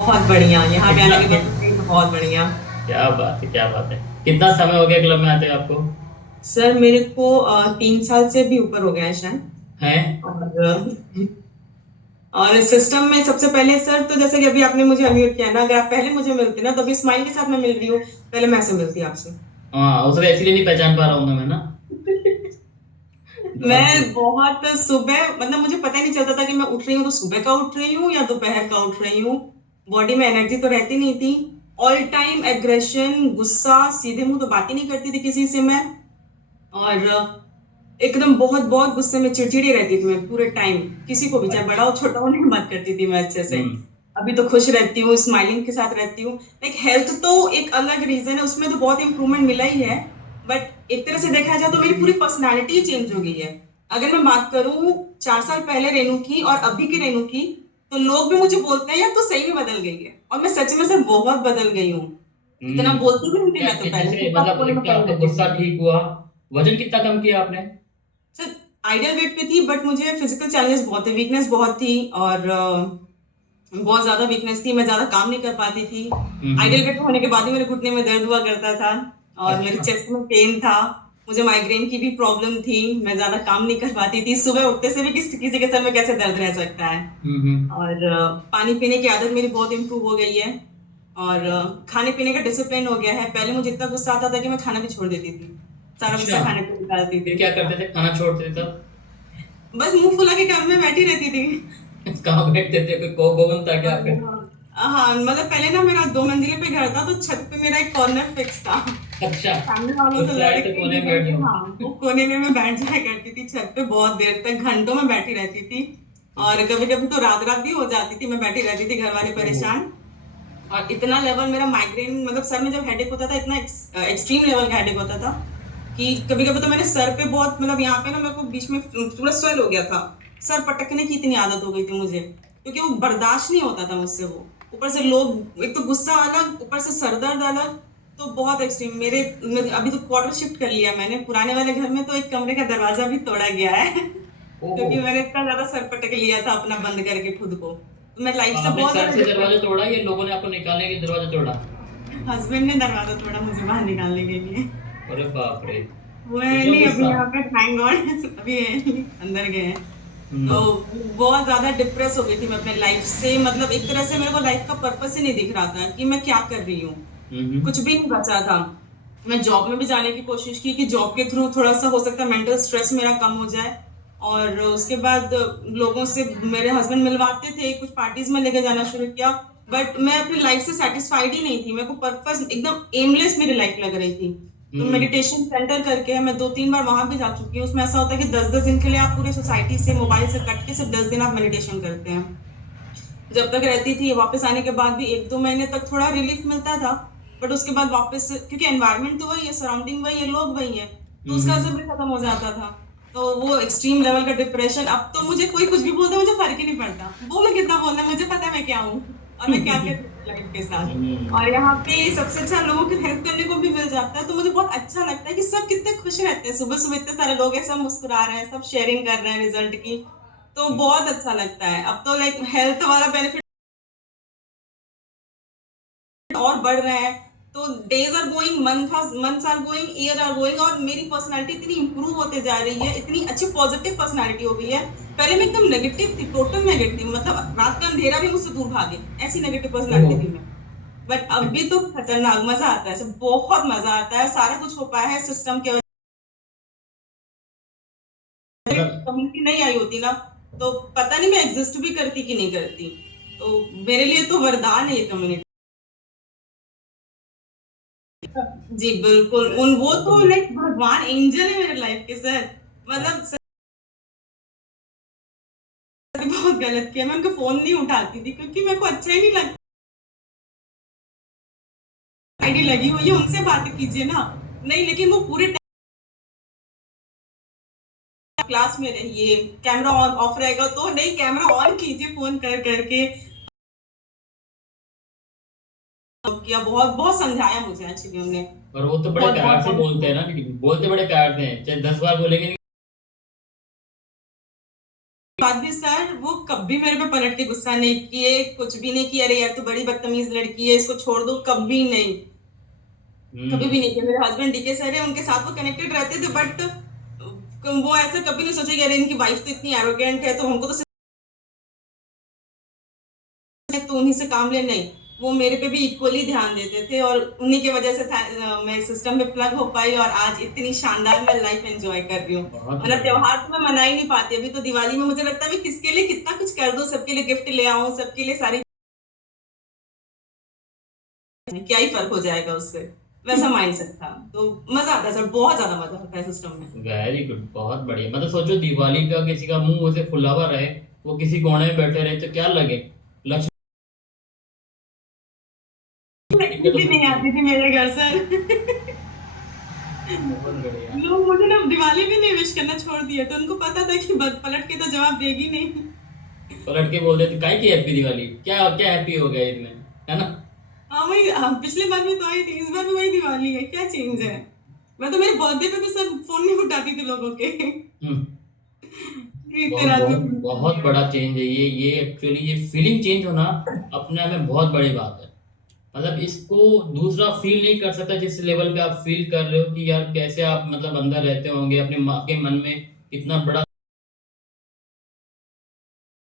बहुत बढ़िया, यहाँ पे कितना आने के बाद तो सही में बहुत बढ़िया। क्या बात है, क्या बात है। कितना समय हो गया क्लब में आते हुए आपको? सर मेरे को 3 साल से भी ऊपर हो गया है शायद। हैं? और सिस्टम में सबसे पहले सर, तो जैसे कि अभी आपने मुझे अनम्यूट किया ना, अगर आप पहले मुझे मिलते ना, तो अभी स्माइल के साथ मैं मिल रही हूँ, पहले मैं ऐसे मिलती आपसे। हाँ, उसे इसलिए नहीं पहचान पा रहा हूँ मैं ना। मैं नॉर्मल। बहुत सुबह, मतलब मुझे पता ही नहीं चलता था कि मैं उठ रही हूँ तो सुबह का उठ रही हूँ या दोपहर का उठ रही हूँ। बॉडी में एनर्जी तो रहती नहीं थी। ऑल टाइम एग्रेशन, गुस्सा, सीधे मुंह तो बात ही नहीं करती थी किसी से मैं। और एकदम बहुत बहुत गुस्से में चिड़चिड़ी रहती थी मैं पूरे टाइम। किसी को भी, चाहे बड़ा अच्छा। हो छोटा हो, नहीं बात करती थी मैं अच्छे से। हम्म। अभी तो खुश रहती हूँ, स्माइलिंग के साथ रहती हूँ। लाइक हेल्थ तो एक अलग रीजन है, उसमें तो बहुत इंप्रूवमेंट मिला ही है। बट एक तरह से देखा जाए तो मेरी पूरी पर्सनालिटी चेंज हो गई है। अगर मैं बात करूँ 4 साल पहले रेनू की और अभी की रेनू की, तो लोग भी मुझे बोलते हैं यार तो सही में बदल गई है, और मैं सच में से बहुत बदल गई हूँ। इतना हम्म। बोलती भी नहीं थी क्या मैं तो, क्या पहले जैसे चुपचाप मतलब कोने एक में तो पड़ी आपका रहती गुस्सा थी। ठीक हुआ। वजन कितना कम किया आपने? सर आइडियल वेट पे थी, बट मुझे फिजिकल चैलेंजेस बहुत थे, वीकनेस बहुत थी। और बहुत ज्यादा वीकनेस थी, मैं ज्यादा काम नहीं कर पाती थी। आइडियल वेट हम्म। होने के बाद ही मेरे घुटने में दर्द हुआ करता था। और मेरे अच्छा। चेस्ट में पेन था। मुझे माइग्रेन की भी प्रॉब्लम थी, मैं ज्यादा काम नहीं कर पाती थी, सुबह उठते से भी किसी किसी के सर में कैसे दर्द रह सकता है। हम्म। और पानी पीने की आदत मेरी बहुत इंप्रूव हो गई है। और खाने पीने का डिसिप्लिन हो गया है। पहले मुझे इतना गुस्सा आता था कि मैं खाना भी छोड़ देती थी, सारा अच्छा, गुस्सा खाने पे निकालती फिर थी। क्या करते थे खाना छोड़ते थे तब? बस मुंह फुला के काम में बैठी रहती थी। कहाँ बैठते थे? कोई भवन था क्या आपके? और हाँ, मतलब पहले ना मेरा 2 मंजिले पे घर था, तो छत पे मेरा एक कॉर्नर फिक्स था। अच्छा। सामने वालों से गुस्सा लड़ आए तो के कोने में निकल बैठ के, जाओ। हाँ, वो कोने में मैं बैठ जाया करती थी छत पे, बहुत देर तक घंटों में बैठी रहती थी। और कभी कभी तो रात रात भी हो जाती थी, मैं बैठी रहती थी, घर वाले ओहो। परेशान। और इतना लेवल मेरा माइग्रेन, मतलब सर में जब हेडेक होता था, इतना एक्सट्रीम लेवल का हेडेक होता था कि कभी कभी तो मैंने सर पे बहुत, मतलब यहाँ पे ना मेरे को बीच में पूरा स्वेल हो गया था। सर पटकने की इतनी आदत हो गई थी मुझे, क्योंकि वो बर्दाश्त नहीं होता था मुझसे वो। ऊपर से लोग, एक तो गुस्सा अलग, ऊपर से सर दर्द अलग। तो बहुत एक्सट्रीम अभी तो क्वार्टर शिफ्ट कर लिया मैंने, पुराने वाले घर में तो एक कमरे का दरवाजा भी तोड़ा गया है। ओहो। क्योंकि मैंने इतना ज्यादा सर पटक लिया था अपना बंद करके खुद को, तो मैं लाइफ से आपने बहुत सर ज्यादा से दरवाजा डिफरेंट। तोड़ा या लोगों ने आपको निकालने के लिए दरवाजा तोड़ा? हस्बैंड ने दरवाजा तोड़ा मुझे बाहर निकालने के लिए। अरे बाप रे। वो है इतना नहीं अभी गुस्सा? यहाँ पे, थैंक गॉड अभी है नहीं, अंदर गए हैं। तो हम्म। बहुत ज्यादा डिप्रेस हो गई थी मैं अपने लाइफ से, मतलब एक तरह से मेरे को लाइफ का पर्पस ही नहीं दिख रहा था कि मैं क्या कर रही हूँ। कुछ भी नहीं बचा था। मैं जॉब में भी जाने की कोशिश की कि जॉब के थ्रू थोड़ा सा हो सकता है मेंटल स्ट्रेस मेरा कम हो जाए। और उसके बाद लोगों से मेरे हस्बैंड मिलवाते थे, कुछ पार्टीज में लेके जाना शुरू किया। बट मैं अपनी लाइफ से सेटिस्फाइड ही नहीं थी, मेरे को पर्पस एकदम एमलेस मेरी लाइफ लग रही थी। तो हम्म। मेडिटेशन सेंटर करके है, मैं 2-3 बार वहां भी जा चुकी हूँ। उसमें ऐसा होता है कि 10-10 दिन के लिए आप पूरी सोसाइटी से, मोबाइल से कट के सिर्फ 10 दिन आप मेडिटेशन करते हैं। जब तक रहती थी, वापस आने के बाद भी 1-2 महीने तक थोड़ा रिलीफ मिलता था। बट उसके बाद वापस, क्योंकि एनवायरनमेंट तो वही है, सराउंडिंग वही है, लोग वही है, तो उसका हम्म। असर भी खत्म हो जाता था। तो वो एक्सट्रीम लेवल का डिप्रेशन, अब तो मुझे कोई कुछ भी बोलता, मुझे फर्क ही नहीं पड़ता, बोलो कितना बोलना है, मुझे पता है मैं क्या हूँ और मैं क्या कर रही हूँ लाइफ के साथ। और यहाँ पे सबसे अच्छा लोगों की हेल्प करने को भी मिल जाता है, तो मुझे बहुत अच्छा लगता है कि सब कितने खुश रहते हैं, सुबह सुबह इतने सारे लोग हैं, सब मुस्कुरा रहे हैं, सब शेयरिंग कर रहे हैं रिजल्ट की। तो बहुत अच्छा लगता है। अब तो लाइक हेल्थ वाला बेनिफिट और बढ़ रहे हैं। तो days are going, months are going, year are going, और मेरी पर्सनालिटी इतनी इंप्रूव होते जा रही है, इतनी अच्छी पॉजिटिव पर्सनालिटी हो गई है। पहले मैं एकदम नेगेटिव थी, टोटल नेगेटिव, मतलब रात का अंधेरा भी मुझसे दूर भागे, ऐसी नेगेटिव ओहो। पर्सनालिटी थी मैं। बट अभी तो खतरनाक मजा आता है, सब बहुत मजा आता है, सारा कुछ हो पाया है सिस्टम के वजह से। मतलब कम्युनिटी नहीं आई होती ना, तो पता नहीं मैं एग्जिस्ट भी करती कि नहीं करती। तो मेरे लिए तो वरदान है ये कम्युनिटी। जी बिल्कुल, उन वो वो तो तो लाइक भगवान, एंजल है मेरे लाइफ के सर। मतलब सर ने बहुत गलत किया, मैं उनका फोन नहीं उठाती थी क्योंकि मेरे को अच्छा ही नहीं लगता। आईडी लगी हुई है, उनसे बात कीजिए ना। नहीं, लेकिन वो पूरे क्लास में रहिए, कैमरा ऑन ऑफ रहेगा तो नहीं, कैमरा ऑन कीजिए फोन कर करके। किया, बहुत बहुत समझाया मुझे एक्चुअली उन्होंने। और वो तो बड़े बहुत प्यार बहुत से बोलते हैं ना, लेकिन बोलते बड़े प्यार से हैं, चाहे 10 बार बोलेंगे। बाद भी सर, वो कभी मेरे पे पलट के गुस्सा नहीं किए, कुछ भी नहीं किया, अरे यार तू बड़ी बदतमीज लड़की है, इसको छोड़ दो, कभी नहीं, कभी भी नहीं किया। मेरे हस्बैंड डीके सर है, उनके साथ वो कनेक्टेड रहते थे, बट वो ऐसा कभी नहीं सोचे कि अरे इनकी वाइफ तो इतनी एरोगेंट है तो हमको तो उन्हीं से काम ले, नहीं, वो मेरे पे भी इक्वली ध्यान देते थे, और उन्हीं की वजह से मैं सिस्टम में प्लग हो पाई और आज इतनी शानदार मैं लाइफ एंजॉय कर रही हूँ। बहुत मतलब बढ़िया। त्योहार तो मैं मना ही नहीं पाती, अभी तो दिवाली में मुझे लगता है भी किसके लिए कितना कुछ कर दो, सबके लिए गिफ्ट ले आऊं, सबके लिए सारी, क्या ही फर्क हो जाएगा उससे, वैसा माइंडसेट था। तो मजा आता है सर, बहुत ज्यादा मजा आता है सिस्टम में। वेरी गुड, बहुत बढ़िया। मतलब सोचो दिवाली पे किसी का मुंह ऐसे फुला हुआ रहे, वो किसी कोने में बैठे रहे तो क्या लगे, लक्ष्मी लड़की निकल भी नहीं सकती है। आती थी मेरे घर सर। बहुत बढ़िया। लोग मुझे ना दिवाली भी नहीं विश करना छोड़ दिए, तो उनको पता था कि पलट के तो जवाब देगी नहीं। पलट के बोल देते काहे की हैप्पी दिवाली, क्या क्या हैप्पी हो गया इसमें, है ना। हाँ वही, हाँ, पिछली बार भी तो आई थी, इस बार भी वही दिवाली है, क्या चेंज है। मैं तो मेरे बर्थडे पे भी सर फोन नहीं उठाती थी लोगों के। हम्म। कि इतने बहुत रात में बहुत फोन कर बहुत दिया। बड़ा चेंज है ये एक्चुअली ये फीलिंग चेंज होना अपने आप में बहुत बड़ी बात है। मतलब इसको दूसरा फील नहीं कर सकता जिस लेवल पे आप फील कर रहे हो कि यार कैसे आप मतलब अंदर रहते होंगे अपने माँ के मन में इतना बड़ा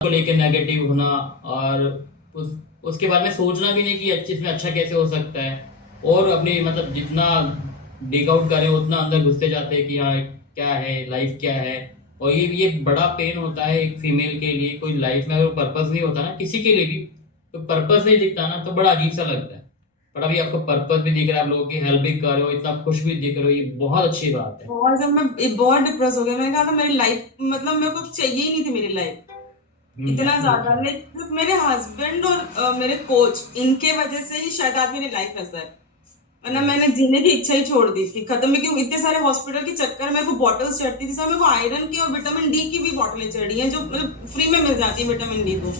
को लेके नेगेटिव होना, और उस उसके बारे में सोचना भी नहीं कि अच्छे इसमें अच्छा कैसे हो सकता है, और अपनी मतलब जितना डिग आउट करें उतना अंदर घुसते जाते हैं कि हाँ क्या है लाइफ क्या है। और ये भी एक बड़ा पेन होता है एक फीमेल के लिए, कोई लाइफ में अगर पर्पस नहीं होता ना किसी के लिए भी, तो पर्पस नहीं दिखता ना तो बड़ा अजीब सा लगता है। पर अभी आपको पर्पस भी दिख रहा है, आप लोगों की हेल्प भी कर रहे हो, इतना खुश भी दिख रहे हो, ये बहुत अच्छी बात है। और जब मैं बहुत डिप्रेस हो गया, मैंने कहा था मेरी लाइफ मतलब मेरे को चाहिए ही नहीं थी मेरी लाइफ, इतना ज्यादा। एब्सोल्युटली। लेकिन मेरे हस्बैंड और मेरे कोच, इनके वजह से ही शायद आज मेरी लाइफ है सर, वरना मैंने जीने की इच्छा ही छोड़ दी थी, खत्म है। क्यों इतने सारे हॉस्पिटल के चक्कर, मेरे को बॉटल्स चढ़ती थी सर, मेरे को आयरन की और विटामिन डी की भी बॉटलें चढ़ी हैं, जो मतलब फ्री में मिल जाती है विटामिन डी, तो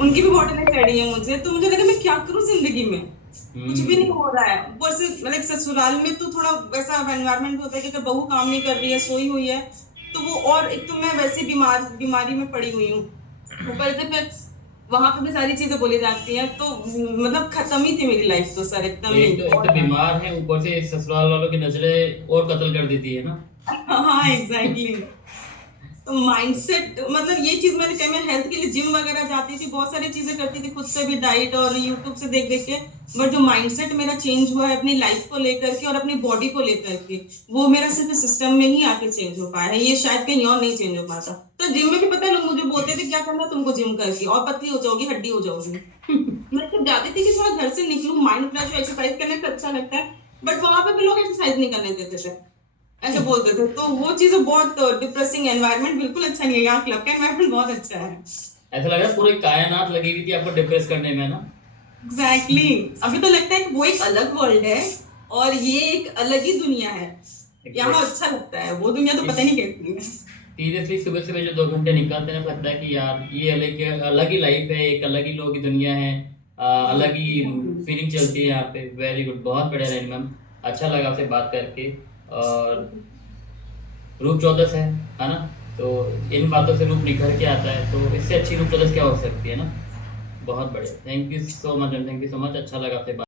उनकी भी बॉटलें चढ़ी हैं मुझे। तो मुझे लगा मैं क्या करूं जिंदगी में, कुछ भी नहीं हम्म। हो रहा है। ऊपर से मतलब ससुराल में तो थोड़ा वैसा एनवायरनमेंट होता है कि अगर बहू काम नहीं कर रही है, सोई हुई है, तो वो, और एक तो मैं वैसे बीमारी में पड़ी हुई हूँ, ऊपर से फिर वहां पे भी सारी चीजें बोली जाती हैं, तो मतलब खत्म ही थी मेरी लाइफ तो सर, एकदम ही एक तो बहुत ज्यादा। बीमार है, ऊपर से ससुराल वालों की नजरें और कत्ल कर देती है ना। हाँ एग्जैक्टली। तो माइंडसेट मतलब ये चीज मैंने कही, मैं हेल्थ के लिए जिम वगैरह जाती थी, बहुत सारी चीजें करती थी खुद से भी, डाइट और यूट्यूब से देख देख के, बट जो माइंडसेट मेरा चेंज हुआ है अपनी लाइफ को लेकर के और अपनी बॉडी को लेकर के, वो मेरा सिर्फ सिस्टम में ही आके चेंज हो पाया है, ये शायद कहीं और नहीं चेंज हो पाता। तो जिम में भी पता है लोग मुझे बोलते थे क्या करना है तुमको जिम करके, और पतली हो जाओगी, हड्डी हो जाओगी। मैं तो जाती थी कि थोड़ा घर से निकलूं, माइंड अपना जो एक्सरसाइज करने का अच्छा लगता है, बट वहां पे भी लोग एक्सरसाइज नहीं करने देते थे, ऐसे बोलते थे। तो वो चीजें बहुत डिप्रेसिंग, एनवायरनमेंट बिल्कुल अच्छा नहीं है, यहाँ क्लब का एनवायरनमेंट बहुत अच्छा है। ऐसा लग रहा है पूरी कायनात लगी हुई थी आपको डिप्रेस करने में ना। Exactly exactly। अभी तो लगता है कि वो एक अलग वर्ल्ड है और ये एक अलग ही दुनिया है, यहाँ एग्जैक्ट। अच्छा लगता है, वो दुनिया तो पता नहीं कैसी है। सीरियसली सुबह सुबह जो 2 घंटे निकलते हैं ना, लगता है कि यार ये अलग अलग ही लाइफ है, एक अलग ही लोगों की दुनिया है। अलग ही फीलिंग चलती है यहाँ पे। वेरी गुड, बहुत बढ़िया रही मैम। अच्छा लगा आपसे बात करके। और रूप चौदस है ना, तो इन बातों से रूप निखर के आता है, तो इससे अच्छी रूप चौदस क्या हो सकती है ना। बहुत बढ़िया, thank you so much, thank you so much, अच्छा लगा आपसे बात